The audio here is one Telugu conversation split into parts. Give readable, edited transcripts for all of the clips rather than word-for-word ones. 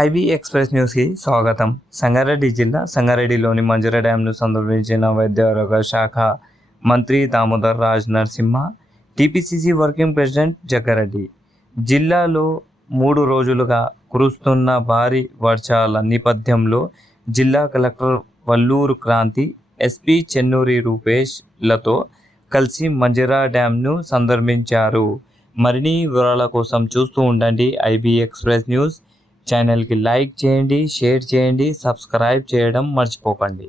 ఐబీ ఎక్స్ప్రెస్ న్యూస్కి స్వాగతం. సంగారెడ్డి జిల్లా సంగారెడ్డిలోని మంజర డ్యాంను సందర్శించిన వైద్య ఆరోగ్య శాఖ మంత్రి Damodar Raj Narasimha, TPCC working president Jaggareddy. జిల్లాలో 3 రోజులుగా కురుస్తున్న భారీ వర్షాల నేపథ్యంలో జిల్లా కలెక్టర్ వల్లూరు క్రాంతి, ఎస్పీ చెన్నూరి రూపేష్లతో కలిసి మంజర డ్యాంను సందర్శించారు. మరిన్ని వివరాల కోసం చూస్తూ ఉండండి ఐబీ ఎక్స్ప్రెస్ న్యూస్. ఛానల్కి లైక్ చేయండి, షేర్ చేయండి, సబ్స్క్రైబ్ చేయడం మర్చిపోకండి.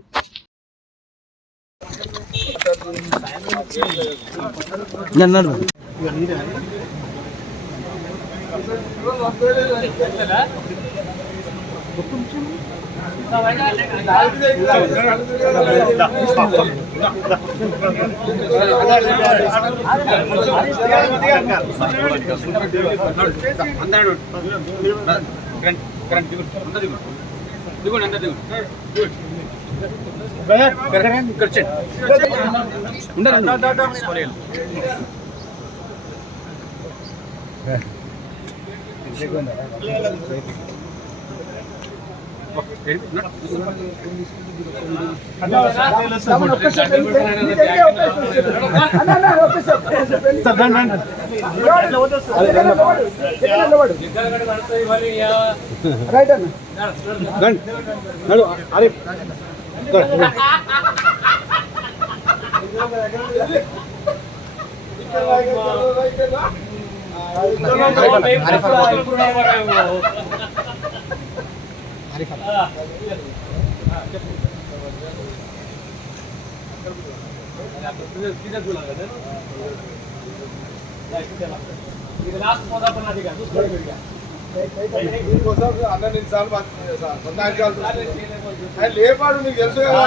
లేపాడు నీకు తెలుసు కదా.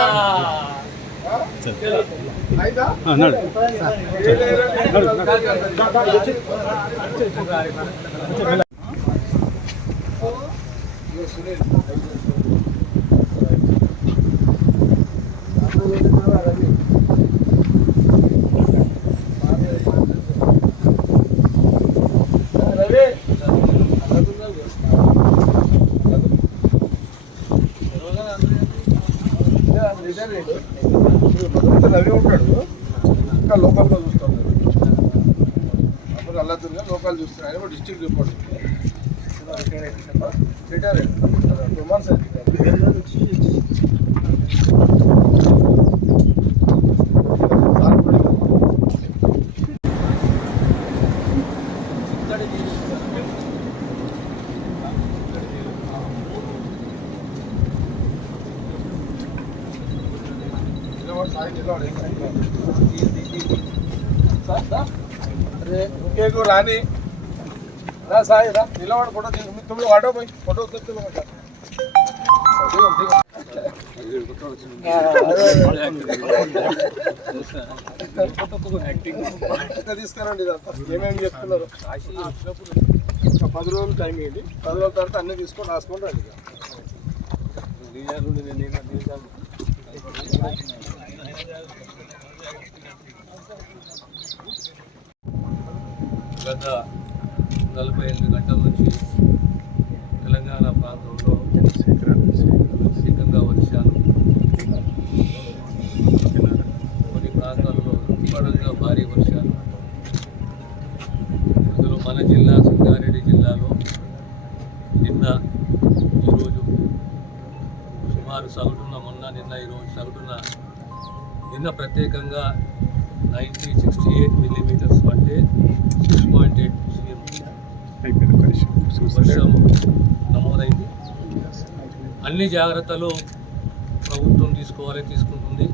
రవి ఉంటాడు ఇంకా లోకల్గా చూస్తాను. అప్పుడు అల్లదుర్గా లోకల్ చూస్తున్నాను. ఆయన డిస్ట్రిక్ట్ రిపోర్ట్ రిటైర్ 2 months रुकेको रानी रा साई रा निलवाड़ फोटो तुम लोग आटो भाई फोटो उतरते लोग తీసుకురండి. ఏమేమి చెప్తున్నారు? 10 రోజులు టైం ఇవ్వండి. 10 రోజుల తర్వాత అన్నీ తీసుకొని రాసుకొని రండి. గత 48 గంటల నుంచి తెలంగాణ ప్రాంతంలో విపరీతంగా వర్షాలు, కొన్ని ప్రాంతాల్లో విపరీతంగా భారీ వర్షాలు. ఇందులో మన జిల్లా సంగారెడ్డి జిల్లాలో నిన్న ఈరోజు సుమారు సగటున ఈరోజు సగటున నిన్న ప్రత్యేకంగా 68 మిల్లీమీటర్స్ అంటే 6.8 cm వర్షం నమోదైంది. అన్ని జాగ్రత్తలు ప్రభుత్వం తీసుకుంటుంది.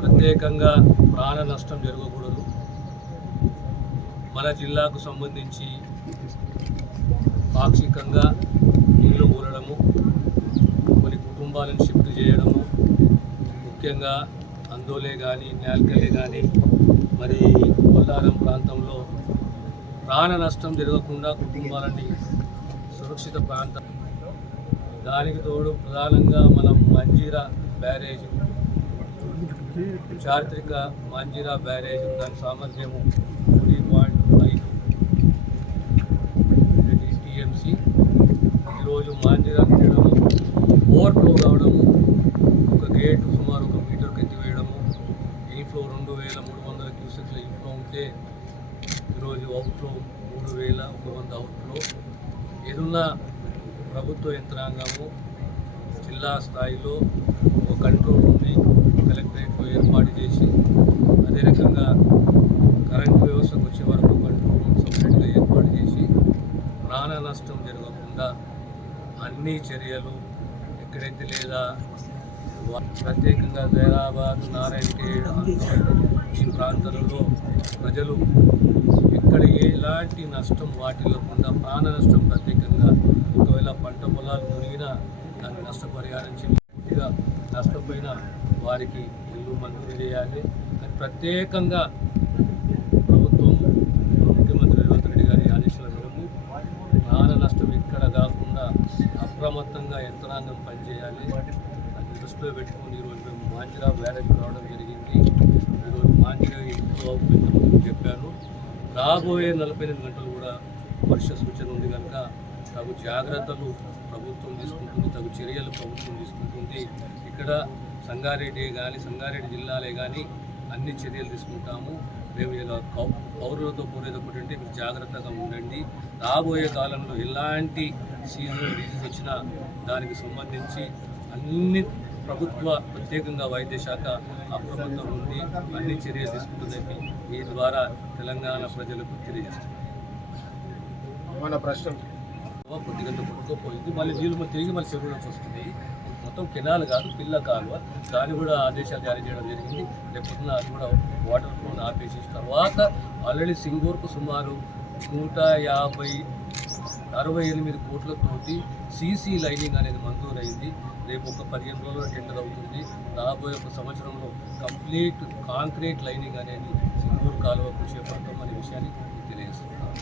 ప్రత్యేకంగా ప్రాణ నష్టం జరగకూడదు. మన జిల్లాకు సంబంధించి పాక్షికంగా ఇల్లు కూలడము, కొన్ని కుటుంబాలను షిఫ్ట్ చేయడము, ముఖ్యంగా అందోలే కానీ నాల్కలే కానీ మరి కొల్లారం ప్రాంతంలో ప్రాణ నష్టం జరగకుండా కుటుంబాలని సురక్షిత ప్రాంతం. దానికి తోడు ప్రధానంగా మనం మంజీరా బ్యారేజ్, చారిత్రక మంజీరా బ్యారేజ్, దాని సామర్థ్యము 3.5 TMC. ఈరోజు మాంజిరా తీయడము, ఓవర్ఫ్లో కావడము, ఒక గేటు సుమారు 1 మీటర్కి ఎత్తివేయడము, ఇన్ఫ్లో 2300 క్యూసెక్ల ఇన్ఫ్లో ఉంటే ఈరోజు అవుట్ఫ్లో 3100 అవుట్ఫ్లో. ఏదున్న ప్రభుత్వ యంత్రాంగము జిల్లా స్థాయిలో ఒక కంట్రోల్ రూమ్ని కలెక్టరేట్లో ఏర్పాటు చేసి, అదే రకంగా కరెంటు వ్యవస్థకు వచ్చే వరకు కంట్రోల్ రూమ్ సపరేట్గా ఏర్పాటు చేసి ప్రాణ నష్టం జరగకుండా అన్ని చర్యలు ఎక్కడైతే లేదా ప్రత్యేకంగా జైరాబాద్, నారాయణఖేడ్, ఈ ప్రాంతాలలో ప్రజలు ఇక్కడ ఎలాంటి నష్టం వాటిల్లకుండా ప్రాణ నష్టం ప్రత్యేకంగా ఒకవేళ పంట పొలాలు మునిగినా దాన్ని నష్టపరిహారం పూర్తిగా నష్టపోయిన వారికి ఇల్లు మంజూరు చేయాలి అని ప్రత్యేకంగా ప్రభుత్వం ముఖ్యమంత్రి రేవంత్ రెడ్డి గారి ఆదేశాల మేరకు ప్రాణ నష్టం ఎక్కడ కాకుండా అప్రమత్తంగా యంత్రాంగం పనిచేయాలి. అది దృష్టిలో పెట్టుకుని ఈరోజు మేము మాంజిరా బ్యారేజ్ రావడం జరిగింది. ఈరోజు మాంజిరా ఇంట్లో చెప్పాను. రాబోయే 48 గంటలు కూడా వర్ష సూచన ఉంది కనుక తగు జాగ్రత్తలు ప్రభుత్వం తీసుకుంటుంది, తగు చర్యలు ప్రభుత్వం తీసుకుంటుంది. ఇక్కడ సంగారెడ్డి కానీ సంగారెడ్డి జిల్లాలే కానీ అన్ని చర్యలు తీసుకుంటాము. మేము ఇలా పౌరులతో కోరేది ఒకటి అంటే మీరు జాగ్రత్తగా ఉండండి. రాబోయే కాలంలో ఎలాంటి సీజనల్ డిసీజ్ వచ్చినా దానికి సంబంధించి అన్ని ప్రభుత్వ ప్రత్యేకంగా వైద్య శాఖ అప్రమత్తం ఉండి అన్ని చర్యలు తీసుకుంటుందని ఈ ద్వారా తెలంగాణ ప్రజలకు తెలియజేస్తుంది. మన ప్రశ్న కొద్దిగా కొట్టుకోపోయింది, మళ్ళీ నీళ్ళు తిరిగి మళ్ళీ చెరువులోకి వస్తుంది. మొత్తం కెనాల్ కాదు, పిల్ల కాలువ. దాన్ని కూడా ఆదేశాలు జారీ చేయడం జరిగింది. రేపొద్దున అది కూడా వాటర్ ఫ్లోని ఆపేసిన తర్వాత ఆల్రెడీ సింగూర్కు సుమారు 168 కోట్లతోటి సీసీ లైనింగ్ అనేది మంజూరైంది. రేపు ఒక 15 రోజుల్లో టెండర్ అవుతుంది. రాబోయే ఒక సంవత్సరంలో కంప్లీట్ కాంక్రీట్ లైనింగ్ అనేది సింగూరు కాలువకు చేపడతాం అనే విషయాన్ని తెలియజేస్తున్నాం.